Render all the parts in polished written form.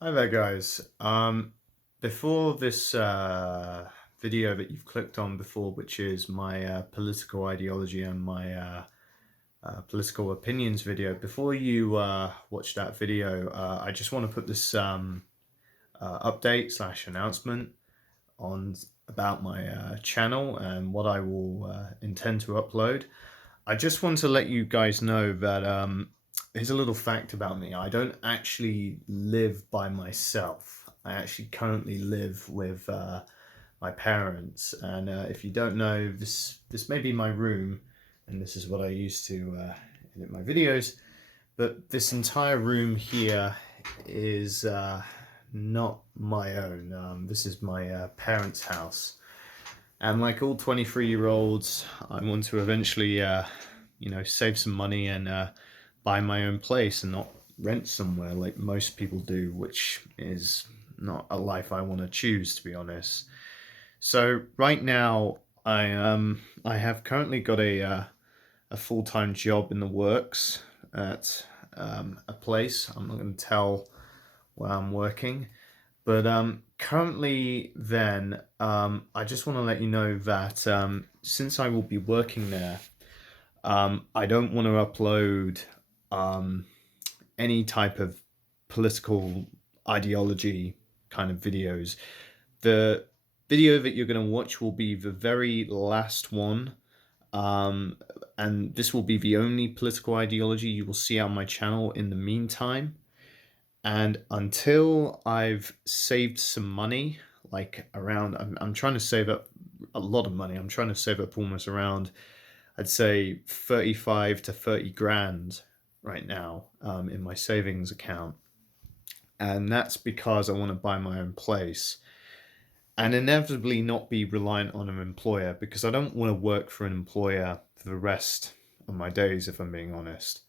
Hi there, guys. Before this video that you've clicked on before, which is my political ideology and my political opinions video, before you watch that video, I just want to put this update slash announcement on about my channel and what I will intend to upload. I just want to let you guys know that here's a little fact about me. I don't actually live by myself. I actually currently live with my parents, and if you don't know, this may be my room, and this is what I use to edit my videos. But this entire room here is not my own. This is my parents' house. And like all 23-year-olds, I want to eventually, save some money and buy my own place and not rent somewhere like most people do, which is not a life I want to choose, to be honest. So right now, I have currently got a full-time job in the works at a place. I'm not going to tell where I'm working, but currently, then, I just want to let you know that since I will be working there, I don't want to upload um, any type of political ideology kind of videos. The video that you're going to watch will be the very last one, um, and this will be the only political ideology you will see on my channel in the meantime. And until I've saved some money, like around, I'm trying to save up a lot of money. I'm trying to save up almost around, I'd say 35 to 30 grand right now in my savings account. And that's because I want to buy my own place and inevitably not be reliant on an employer because I don't want to work for an employer for the rest of my days, if I'm being honest.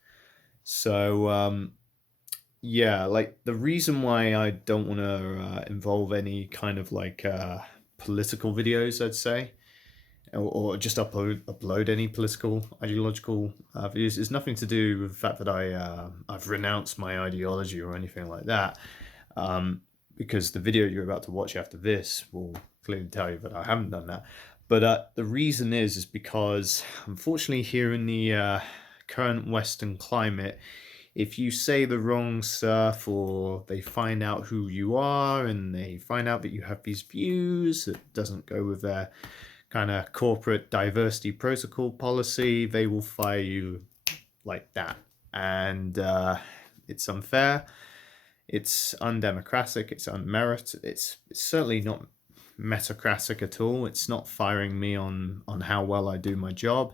So, yeah, like the reason why I don't want to involve any kind of like political videos, I'd say, or just upload any political ideological videos is nothing to do with the fact that I've renounced my ideology or anything like that. Um, because the video you're about to watch after this will clearly tell you that I haven't done that. But the reason is because unfortunately here in the current Western climate, if you say the wrong stuff or they find out who you are and they find out that you have these views that doesn't go with their kind of corporate diversity protocol policy, they will fire you like that. And it's unfair, it's undemocratic, it's unmerited, it's certainly not meritocratic at all. It's not firing me on how well I do my job.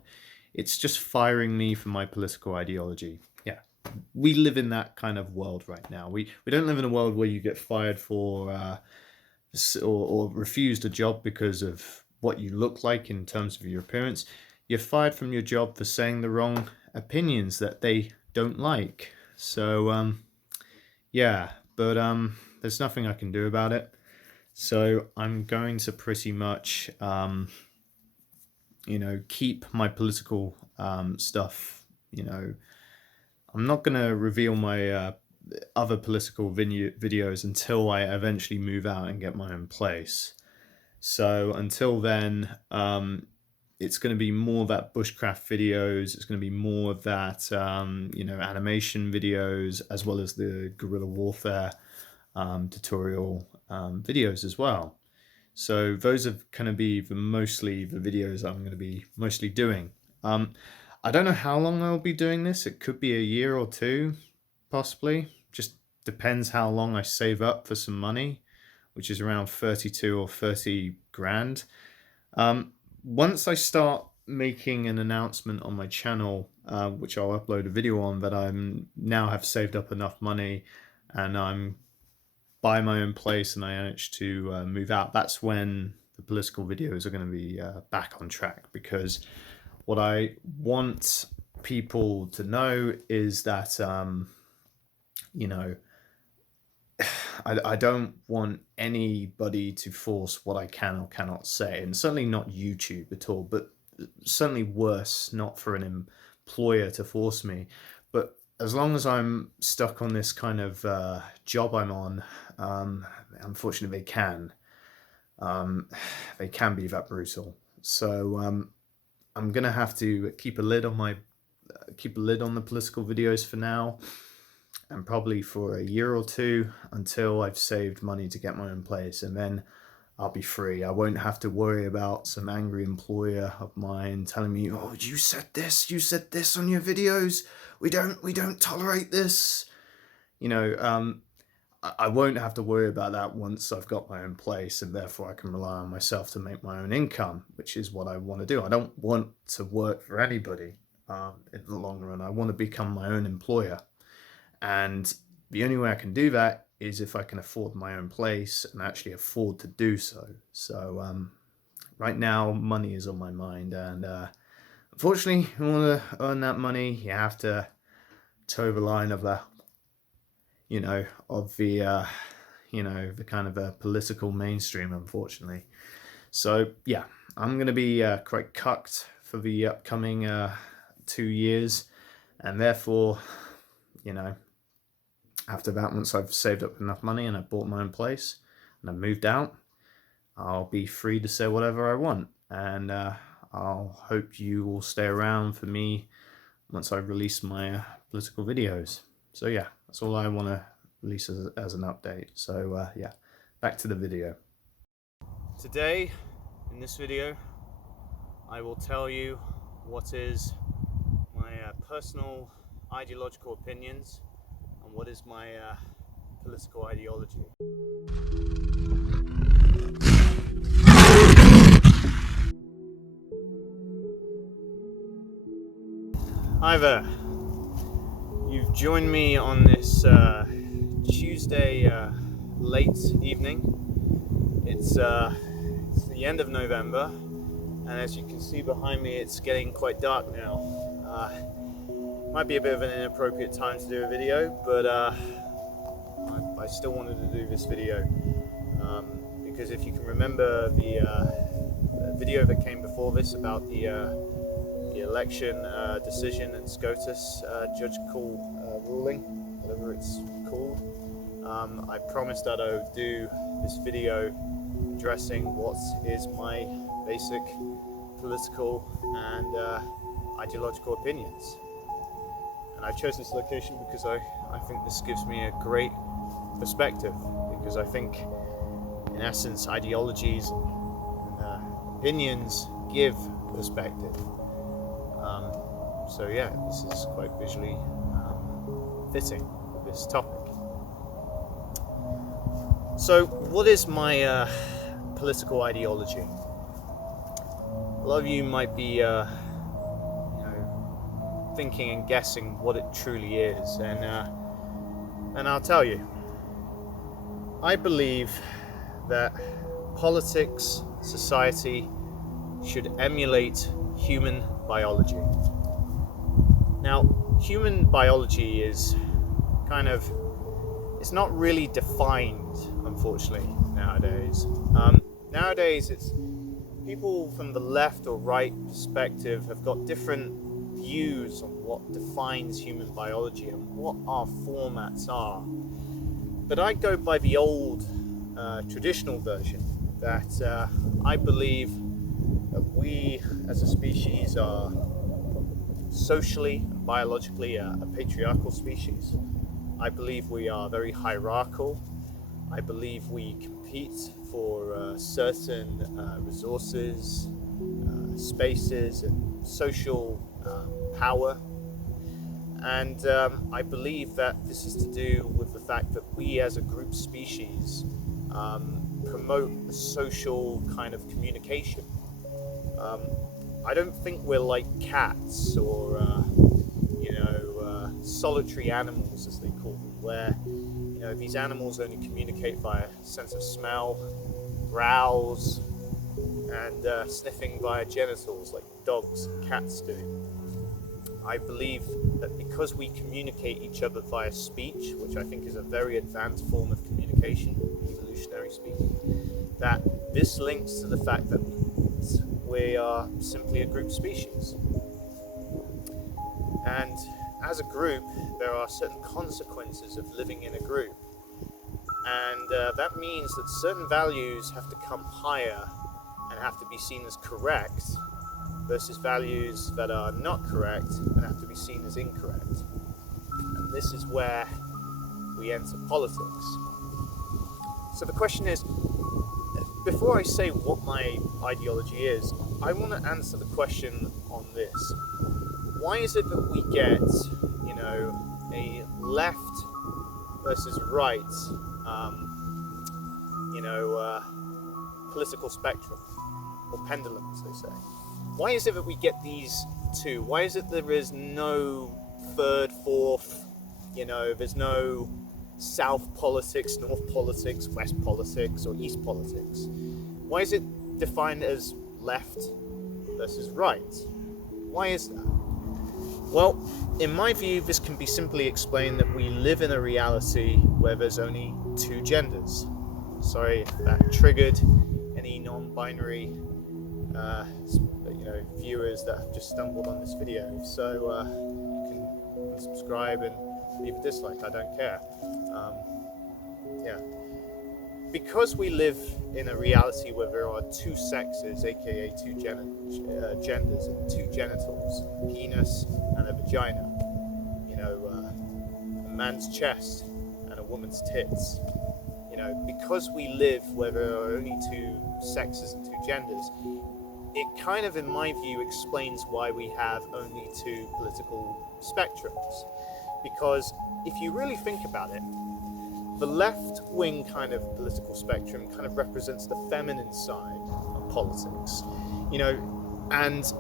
It's just firing me for my political ideology. Yeah, we live in that kind of world right now. We don't live in a world where you get fired for or refused a job because of what you look like in terms of your appearance. You're fired from your job for saying the wrong opinions that they don't like. So yeah, but there's nothing I can do about it. So I'm going to pretty much keep my political stuff. I'm not going to reveal my other political videos until I eventually move out and get my own place. So until then, it's going to be more of that bushcraft videos. It's going to be more of that, animation videos, as well as the guerrilla warfare tutorial videos as well. So those are going to be mostly the videos I'm going to be mostly doing. Um, I don't know how long I'll be doing this. It could be a year or two, possibly. Just depends how long I save up for some money, which is around 32 or 30 grand. Um, Once I start making an announcement on my channel, which I'll upload a video on, that I'm now have saved up enough money and I'm buy my own place and I manage to move out, that's when the political videos are going to be back on track. Because what I want people to know is that, you know, I don't want anybody to force what I can or cannot say, and certainly not YouTube at all, but certainly worse, not for an employer to force me. But as long as I'm stuck on this kind of job I'm on, um, unfortunately um, they can be that brutal. So I'm gonna have to keep a lid on the political videos for now, and probably for a year or two until I've saved money to get my own place, and then I'll be free. I won't have to worry about some angry employer of mine telling me, "Oh, you said this on your videos. We don't tolerate this." You know, I won't have to worry about that once I've got my own place, and therefore I can rely on myself to make my own income, which is what I want to do. I don't want to work for anybody in the long run. I want to become my own employer. And the only way I can do that is if I can afford my own place and actually afford to do so. So right now, money is on my mind, and unfortunately, in order to earn that money, you have to toe the line of the, of the kind of a political mainstream, unfortunately. So yeah, I'm gonna be quite cucked for the upcoming 2 years, and therefore, you know, after that, once I've saved up enough money and I've bought my own place and I've moved out, I'll be free to say whatever I want. And I'll hope you will stay around for me once I release my political videos. So yeah, that's all I want to release as an update. So yeah, back to the video. Today, in this video, I will tell you what is my personal ideological opinions and what is my political ideology. Hi there. You've joined me on this Tuesday late evening. It's the end of November, and as you can see behind me, it's getting quite dark now. Might be a bit of an inappropriate time to do a video, but I still wanted to do this video because if you can remember the video that came before this about the election decision and SCOTUS judge call ruling, whatever it's called, I promised that I would do this video addressing what is my basic political and ideological opinions. And I chose this location because I think this gives me a great perspective, because I think in essence ideologies and opinions give perspective. So yeah, this is quite visually fitting with this topic. So what is my political ideology? A lot of you might be thinking and guessing what it truly is, and I'll tell you. I believe that politics, society should emulate human biology. Now, human biology is it's not really defined, unfortunately, nowadays. Nowadays, it's people from the left or right perspective have got different views on what defines human biology and what our formats are. But I go by the old traditional version that I believe that we as a species are socially and biologically a patriarchal species. I believe we are very hierarchical. I believe we compete for certain resources, spaces, and social power. And I believe that this is to do with the fact that we as a group species promote a social kind of communication. I don't think we're like cats or solitary animals, as they call them, where these animals only communicate via sense of smell, growls, and sniffing via genitals like dogs and cats do. I believe that because we communicate each other via speech, which I think is a very advanced form of communication, evolutionary speaking, that this links to the fact that we are simply a group species. And as a group, there are certain consequences of living in a group. And that means that certain values have to come higher and have to be seen as correct versus values that are not correct and have to be seen as incorrect. And this is where we enter politics. So the question is, before I say what my ideology is, I want to answer the question on this. Why is it that we get, a left versus right, political spectrum, or pendulum, as they say? Why is it that we get these two? Why is it there is no third, fourth, there's no South politics, North politics, West politics, or East politics? Why is it defined as left versus right? Why is that? Well, in my view, this can be simply explained that we live in a reality where there's only two genders. Sorry if that triggered any non-binary viewers that have just stumbled on this video. So you can subscribe and leave a dislike, I don't care. Because we live in a reality where there are two sexes, aka two genders and two genitals, penis and a vagina, a man's chest and a woman's tits. Because we live where there are only two sexes and two genders, it kind of, in my view, explains why we have only two political spectrums. Because if you really think about it, the left-wing kind of political spectrum kind of represents the feminine side of politics, and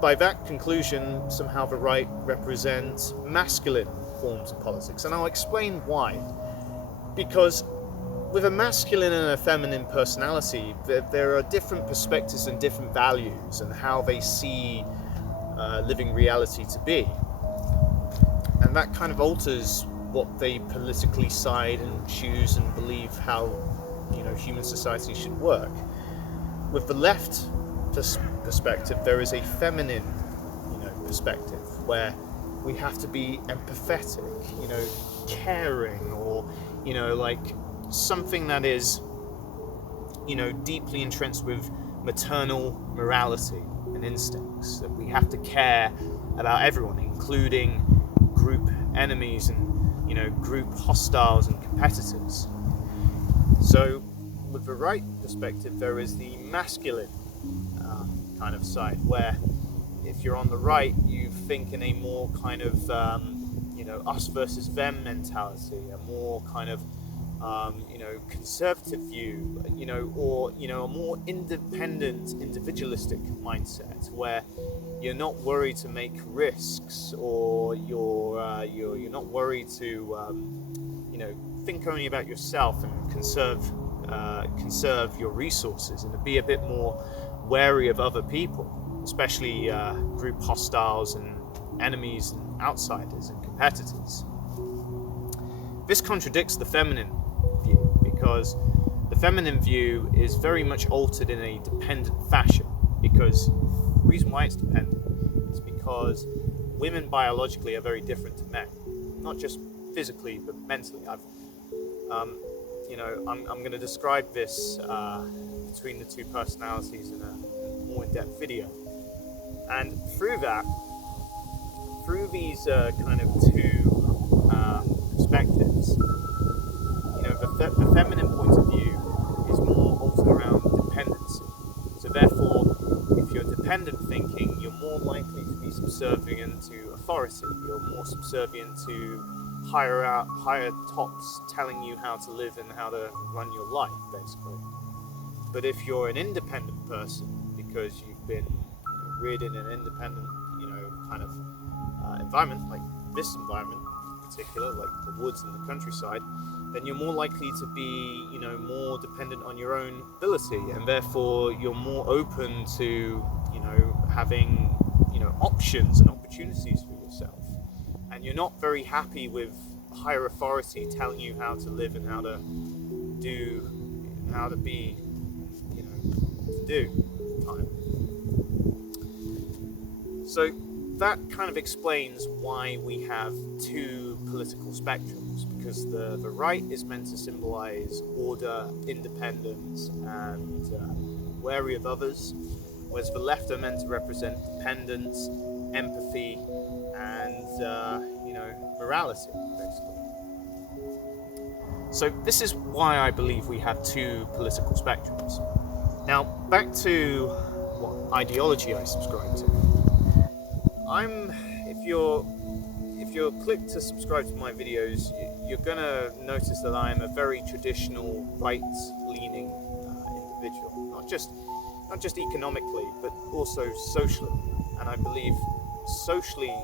by that conclusion, somehow the right represents masculine forms of politics. And I'll explain why. Because with a masculine and a feminine personality, there are different perspectives and different values and how they see living reality to be. And that kind of alters what they politically side and choose and believe how human society should work. With the left perspective, there is a feminine perspective where we have to be empathetic, caring, or like something that is deeply entrenched with maternal morality and instincts, that we have to care about everyone, including group enemies and group hostiles and competitors. So with the right perspective, there is the masculine kind of side, where if you're on the right, you think in a more kind of us versus them mentality, a more kind of conservative view, or a more independent, individualistic mindset, where you're not worried to make risks, or you're not worried to think only about yourself and conserve your resources, and to be a bit more wary of other people, especially group hostiles and enemies and outsiders and competitors. This contradicts the feminine view, because the feminine view is very much altered in a dependent fashion. Because the reason why it's dependent is because women biologically are very different to men, not just physically but mentally. I'm going to describe this between the two personalities in a more in-depth video, and through these kind of two perspectives, the feminine point of view is more altered around dependency. So therefore, if you're dependent thinking, you're more likely to be subservient to authority. You're more subservient to higher tops telling you how to live and how to run your life, basically. But if you're an independent person, because you've been reared in an independent, kind of environment, like this environment in particular, like the woods and the countryside, then you're more likely to be, more dependent on your own ability, and therefore you're more open to, having, options and opportunities for yourself. And you're not very happy with higher authority telling you how to live and how to do, how to be, to do time. So that kind of explains why we have two political spectrums, because the right is meant to symbolize order, independence, and wary of others, whereas the left are meant to represent dependence, empathy, and morality, basically. So this is why I believe we have two political spectrums. Now, back to what ideology I subscribe to. If you're clicked to subscribe to my videos, you're gonna notice that I am a very traditional right-leaning individual, not just economically, but also socially. And I believe socially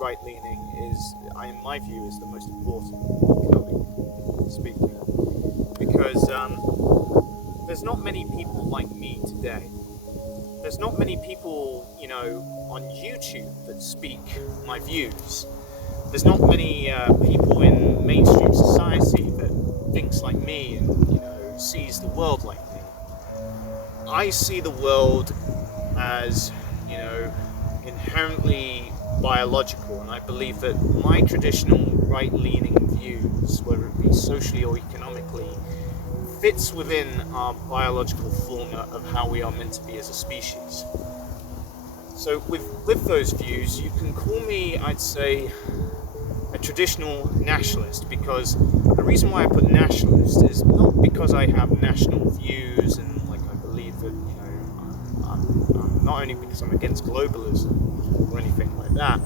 right-leaning in my view, is the most important, economically speaking, because there's not many people like me today. There's not many people, on YouTube that speak my views. There's not many people in mainstream society that thinks like me and, sees the world like me. I see the world as, inherently biological, and I believe that my traditional right-leaning views, whether it be socially or economically, fits within our biological fauna of how we are meant to be as a species. So with those views, you can call me, I'd say, a traditional nationalist, because the reason why I put nationalist is not because I have national views and I believe that, I'm not only because I'm against globalism or anything like that,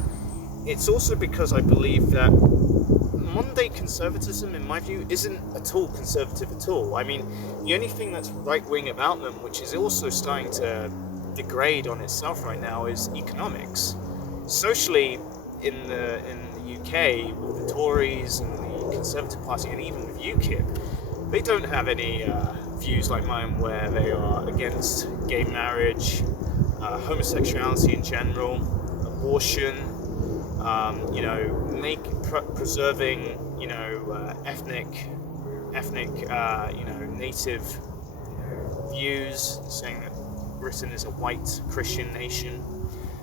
it's also because I believe that modern day conservatism, in my view, isn't at all conservative at all. I mean, the only thing that's right-wing about them, which is also starting to degrade on itself right now, is economics. Socially, in the UK, with the Tories and the Conservative Party, and even with UKIP, they don't have any views like mine, where they are against gay marriage, homosexuality in general, abortion, preserving, ethnic, native views, saying that Britain is a white Christian nation.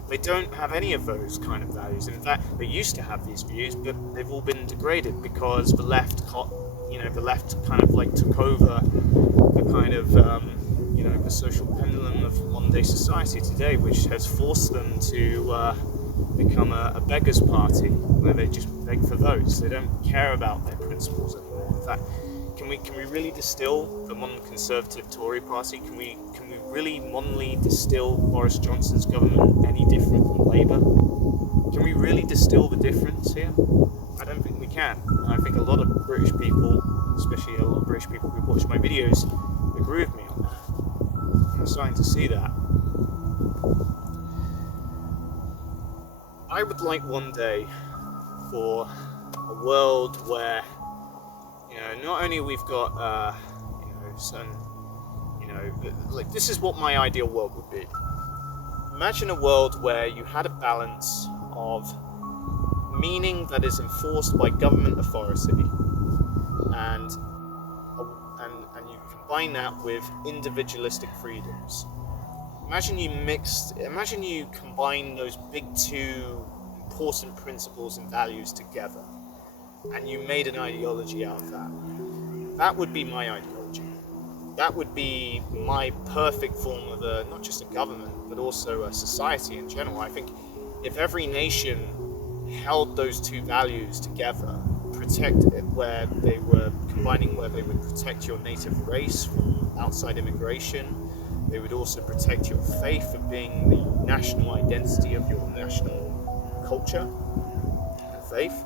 They don't have any of those kind of values. In fact, they used to have these views, but they've all been degraded because the left kind of took over the kind of, the social pendulum of modern day society today, which has forced them to become a beggar's party, where they just beg for votes. They don't care about their principles anymore. In fact, can we really distill the modern Conservative Tory party? Can we really modernly distill Boris Johnson's government any different from Labour? Can we really distill the difference here? I don't think we can. And I think a lot of British people, especially a lot of British people who watch my videos, agree with me on that. And I'm starting to see that. I would like one day for a world where, not only we've got, this is what my ideal world would be. Imagine a world where you had a balance of meaning that is enforced by government authority, and you combine that with individualistic freedoms. Imagine you combine those big two important principles and values together, and you made an ideology out of that. That would be my ideology. That would be my perfect form of not just a government, but also a society in general. I think if every nation held those two values together, where they would protect your native race from outside immigration, they would also protect your faith of being the national identity of your national culture and faith,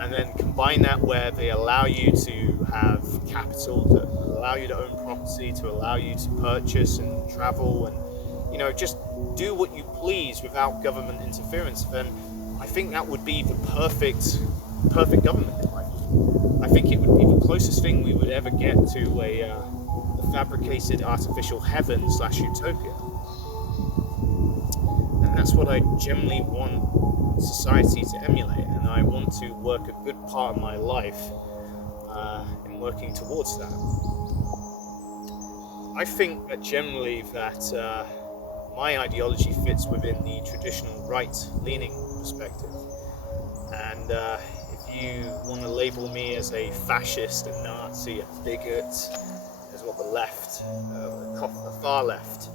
and then combine that where they allow you to have capital, to allow you to own property, to allow you to purchase and travel and, just do what you please without government interference, then I think that would be the perfect government in my view. I think it would be the closest thing we would ever get to a fabricated artificial heaven/utopia. And that's what I generally want society to emulate, and I want to work a good part of my life in working towards that. I think that generally that my ideology fits within the traditional right-leaning perspective. And if you want to label me as a fascist, a Nazi, a bigot, as what the left, the far left,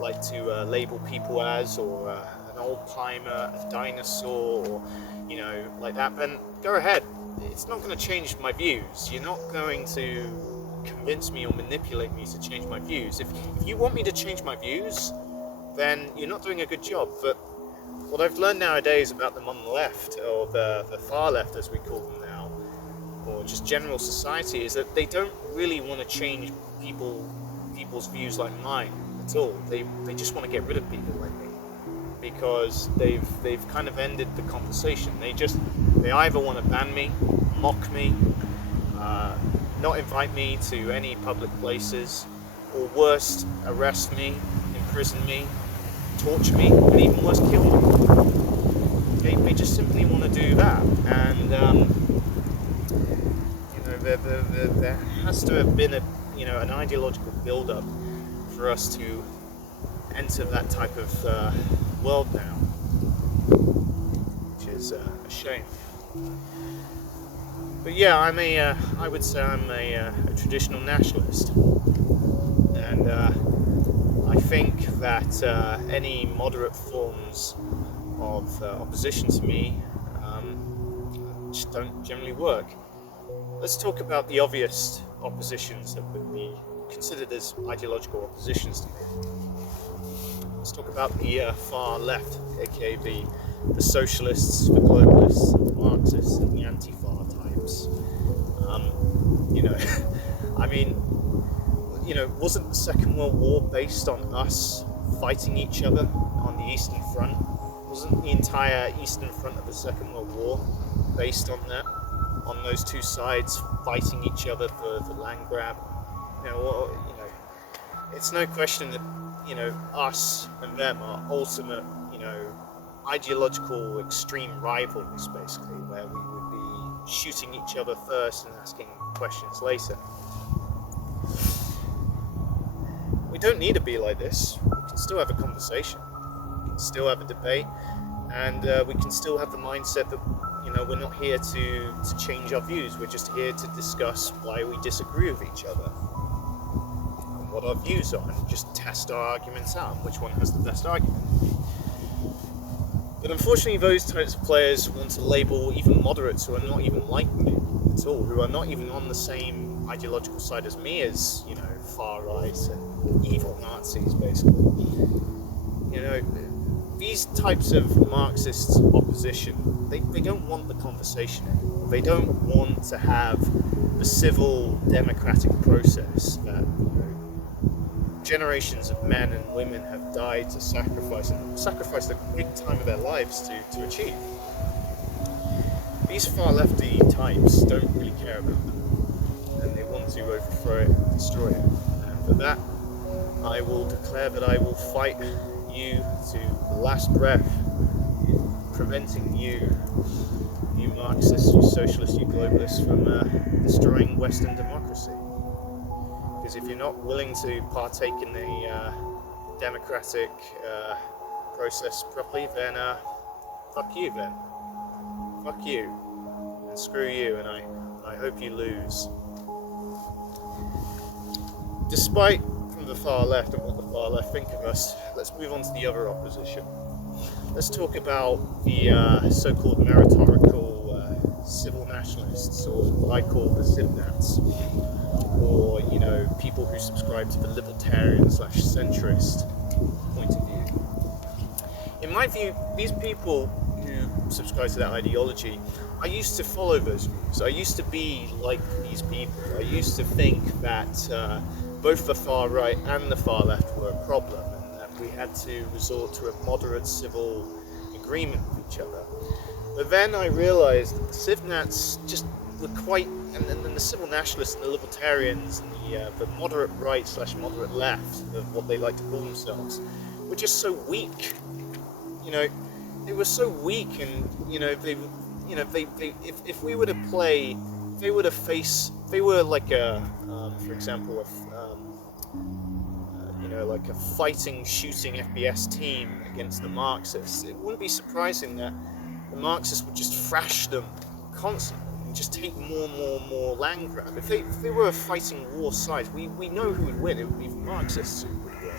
like to label people as, or an old-timer, a dinosaur, or like that, then go ahead. It's not going to change my views. You're not going to convince me or manipulate me to change my views. If you want me to change my views, then you're not doing a good job. But what I've learned nowadays about them on the left, or the far left as we call them now, or just general society, is that they don't really want to change people's views like mine at all. They just want to get rid of people like me, because they've kind of ended the conversation. They either want to ban me, mock me, not invite me to any public places, or worst, arrest me, imprison me, torture me, and even worse, kill me. They just simply want to do that. And there has to have been an ideological build-up for us to enter that type of world now, which is a shame. But yeah, I would say I'm a traditional nationalist, and I think that any moderate forms of opposition to me just don't generally work. Let's talk about the obvious oppositions that would be considered as ideological oppositions to me. Let's talk about the far left, aka the socialists, the globalists, the Marxists, and the anti-far types. Wasn't the Second World War based on us fighting each other on the Eastern Front? Wasn't the entire Eastern Front of the Second World War based on that? On those two sides fighting each other for the land grab? It's no question that us and them are ultimate ideological extreme rivals, basically, where we would be shooting each other first and asking questions later. We don't need to be like this. We can still have a conversation, we can still have a debate, and we can still have the mindset that we're not here to change our views. We're just here to discuss why we disagree with each other and what our views are, and just test our arguments out, which one has the best argument. But unfortunately, those types of players want to label even moderates who are not even like me at all, who are not even on the same ideological side as me, as far right and evil Nazis, basically. These types of Marxist opposition, they don't want the conversation anymore. They don't want to have the civil democratic process that generations of men and women have died to sacrifice a big time of their lives to achieve. These far lefty types don't really care about that, and they want to overthrow it and destroy it. And for that, I will declare that I will fight you to the last breath, preventing you Marxists, you socialists, you globalists, from destroying Western democracy. Because if you're not willing to partake in the democratic process properly, then fuck you then. Fuck you. And screw you, and I hope you lose. Despite from the far left and what the far left think of us, let's move on to the other opposition. Let's talk about the so-called meritorical civil nationalists, or what I call the civnats, or people who subscribe to the libertarian/centrist point of view. In my view, these people who subscribe to that ideology, I used to follow those views. I used to be like these people. I used to think that both the far right and the far left were a problem, and that we had to resort to a moderate civil agreement with each other. But then I realized that the civnats just were quite, and then the civil nationalists and the libertarians and the moderate right/moderate left, of what they like to call themselves, were just so weak. They were so weak, and if we were to play, they were to face, they were like for example, like a fighting, shooting FPS team against the Marxists, it wouldn't be surprising that the Marxists would just thrash them constantly and just take more land grab. If they were a fighting war side, we know who would win. It would be the Marxists who would win.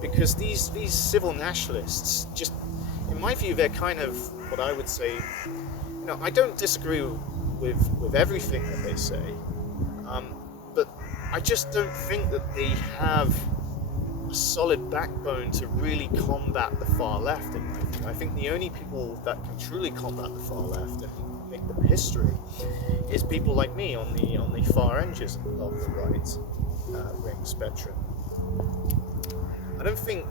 Because these civil nationalists, just, in my view, they're kind of what I would say, I don't disagree with everything that they say, but I just don't think that they have a solid backbone to really combat the far left. In my view, I think the only people that can truly combat the far left and make them history is people like me on the far edges of the right wing spectrum. I don't think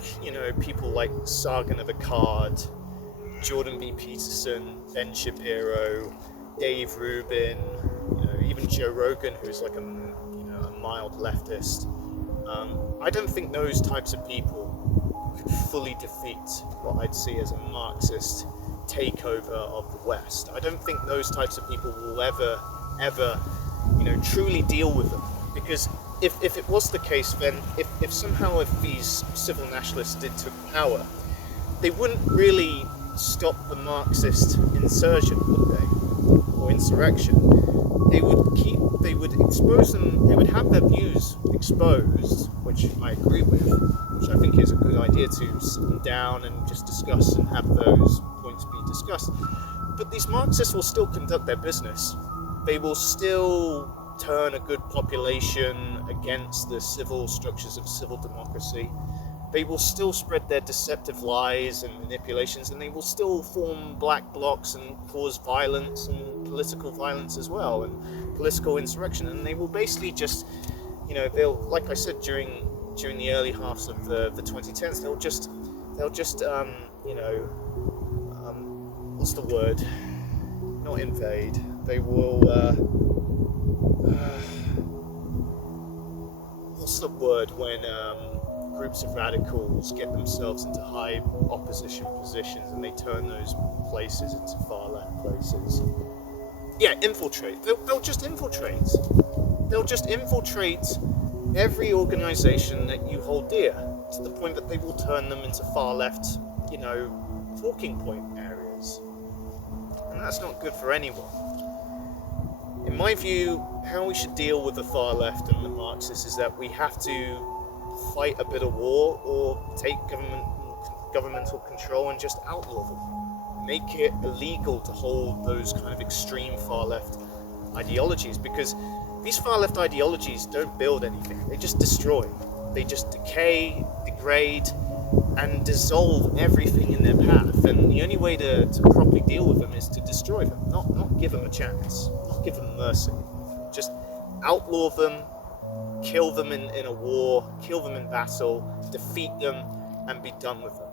people like Sargon of Akkad, Jordan B. Peterson, Ben Shapiro, Dave Rubin, even Joe Rogan, who's like a mild leftist. I don't think those types of people could fully defeat what I'd see as a Marxist takeover of the West. I don't think those types of people will ever, truly deal with them. Because if it was the case, then if somehow if these civil nationalists did take power, they wouldn't really stop the Marxist insurgent, would they? Or insurrection. They would expose them, they would have their views exposed, which I agree with, which I think is a good idea, to sit them down and just discuss and have those points be discussed. But these Marxists will still conduct their business. They will still turn a good population against the civil structures of civil democracy. They will still spread their deceptive lies and manipulations, and they will still form black blocs and cause violence and political violence as well, and political insurrection. And they will basically just, they'll, like I said, during the early halves of the 2010s, they'll just what's the word? Not invade. They will. What's the word when groups of radicals get themselves into high opposition positions and they turn those places into far left places? Yeah, infiltrate. They'll just infiltrate. They'll just infiltrate every organization that you hold dear, to the point that they will turn them into far left, talking point areas. And that's not good for anyone. In my view, how we should deal with the far left and the Marxists is that we have to fight a bit of war or take governmental control and just outlaw them. Make it illegal to hold those kind of extreme far left ideologies, because these far left ideologies don't build anything. They just destroy. They just decay, degrade, and dissolve everything in their path. And the only way to properly deal with them is to destroy them, not give them a chance, not give them mercy. Just outlaw them, kill them in a war, kill them in battle, defeat them, and be done with them.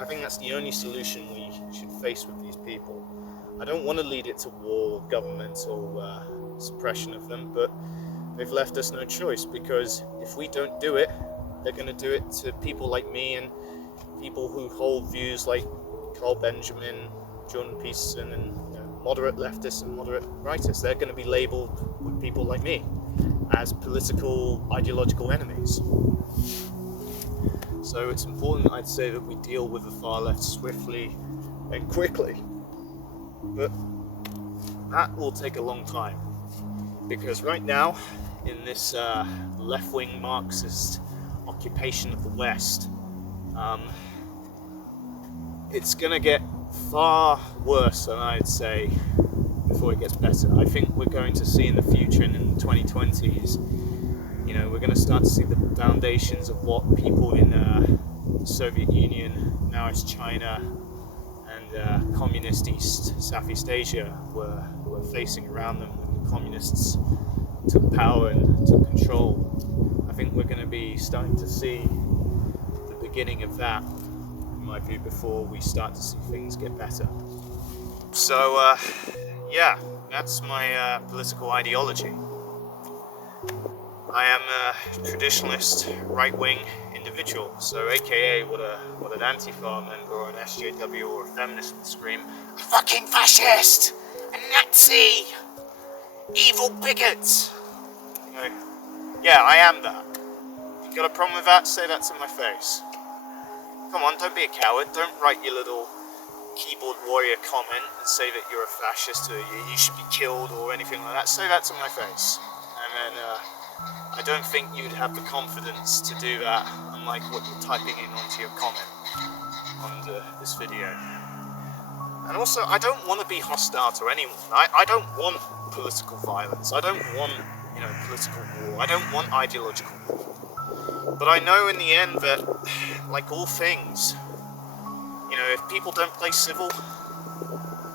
I think that's the only solution we should face with these people. I don't want to lead it to war or governmental suppression of them, but they've left us no choice, because if we don't do it, they're going to do it to people like me and people who hold views like Carl Benjamin, Jordan Peterson, and moderate leftists and moderate rightists. They're going to be labelled with people like me as political, ideological enemies. So it's important, I'd say, that we deal with the far left swiftly and quickly. But that will take a long time, because right now, in this left-wing Marxist occupation of the West, it's going to get far worse than I'd say before it gets better. I think we're going to see in the future, and in the 2020s, we're going to start to see the foundations of what people in the Soviet Union, now it's China, and communist Southeast Asia were facing around them when the communists took power and took control. I think we're going to be starting to see the beginning of that, in my view, before we start to see things get better. So, yeah, that's my political ideology. I am a traditionalist, right-wing individual, so AKA what an Antifa member or an SJW or a feminist would scream, a fucking fascist! A Nazi! Evil bigot! Yeah, I am that. Got a problem with that? Say that to my face. Come on, don't be a coward. Don't write your little keyboard warrior comment and say that you're a fascist or you should be killed or anything like that. Say that to my face. And then I don't think you'd have the confidence to do that, unlike what you're typing in onto your comment under this video. And also, I don't want to be hostile to anyone. I don't want political violence. I don't want, political war. I don't want ideological war. But I know in the end that, like all things, if people don't play civil,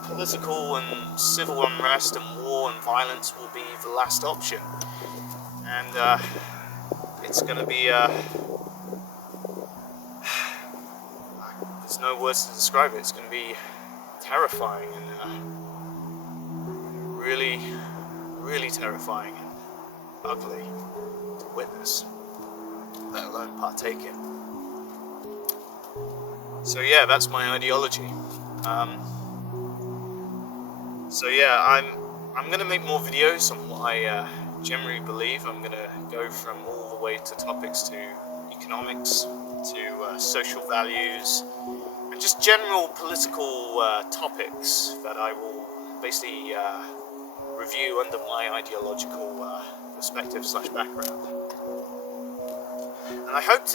political and civil unrest and war and violence will be the last option. And it's going to be, there's no words to describe it. It's going to be terrifying and really, really terrifying and ugly to witness, let alone partake in. So yeah, that's my ideology. I'm gonna make more videos on what I generally believe. I'm gonna go from all the way to topics to economics, to social values, and just general political topics that I will basically review under my ideological perspective / background. And I hope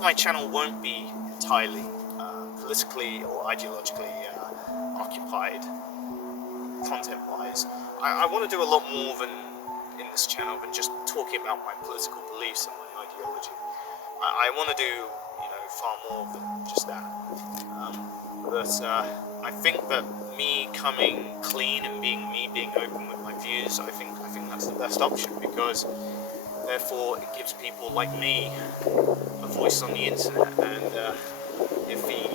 my channel won't be entirely politically or ideologically occupied content-wise. I want to do a lot more than in this channel than just talking about my political beliefs and my ideology. I want to do far more than just that. But I think that me coming clean and being open with my views, I think that's the best option, because therefore it gives people like me a voice on the internet. And if the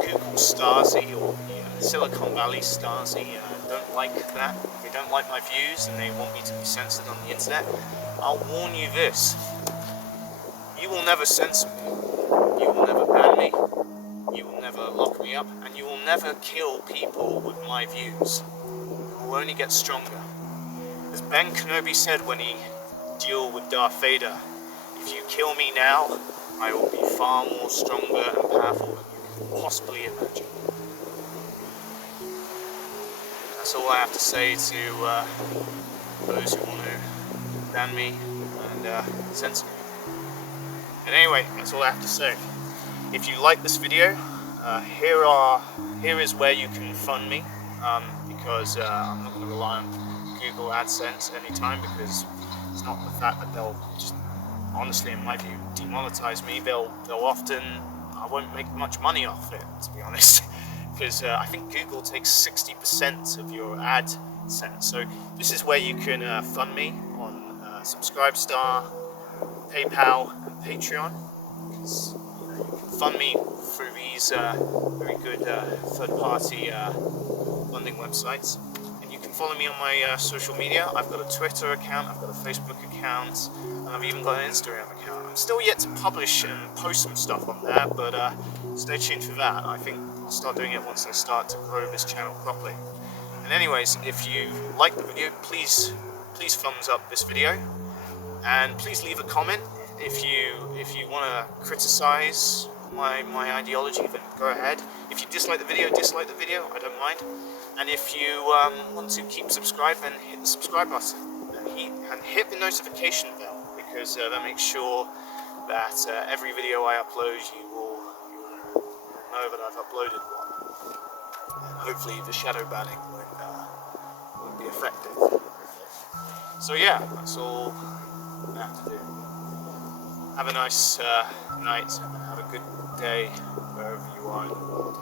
Google Stasi or the Silicon Valley Stasi don't like that, if they don't like my views and they want me to be censored on the internet, I'll warn you this: you will never censor me, you will never ban me, you will never lock me up, and you will never kill people with my views. You will only get stronger. As Ben Kenobi said when he dueled with Darth Vader, if you kill me now, I will be far more stronger and powerful than you can possibly imagine. That's all I have to say to those who want to ban me and censor me. And anyway, that's all I have to say. If you like this video, here is where you can fund me, because I'm not going to rely on Google AdSense anytime, because it's not the fact that they'll just, honestly, in my view, demonetize me. They'll often, I won't make much money off it, to be honest, because I think Google takes 60% of your AdSense. So this is where you can fund me on Subscribestar, PayPal, and Patreon. You can fund me through these very good third-party funding websites. And you can follow me on my social media. I've got a Twitter account, I've got a Facebook account, and I've even got an Instagram account. I'm still yet to publish and post some stuff on there, but stay tuned for that. I think I'll start doing it once I start to grow this channel properly. And anyways, if you like the video, please thumbs up this video, and please leave a comment. If you want to criticize my ideology, then go ahead. If you dislike the video, I don't mind. And if you want to keep subscribed, then hit the subscribe button and hit the notification bell, because that makes sure that every video I upload, you will know that I've uploaded one. And hopefully the shadow banning won't be effective. So yeah, that's all I have to do. Have a nice night, and have a good day wherever you are in the world.